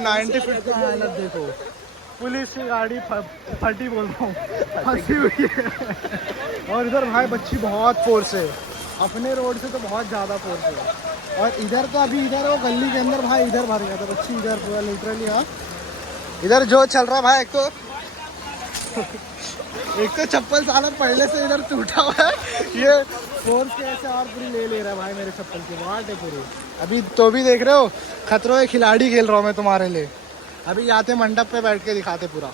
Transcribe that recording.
90 feet का हालत देखो, पुलिस की गाड़ी फटी बोल रहा हूँ, फंसी हुई है। और इधर भाई बच्ची बहुत फोर्स है, अपने रोड से तो बहुत ज़्यादा फोर्स है। और इधर तो अभी इधर वो गली के अंदर भाई इधर भर गया था बच्ची, इधर पूरा लिटरली। हाँ इधर जो चल रहा भाई, एक तो चप्पल साला पहले से इधर टूटा हुआ है, ये फोर्स के ऐसे और पूरी ले रहा है भाई मेरे चप्पल की वाट है पूरी। अभी तो भी देख रहे हो खतरों के खिलाड़ी खेल रहा हूँ मैं तुम्हारे लिए। अभी जाते मंडप पे बैठ के दिखाते पूरा।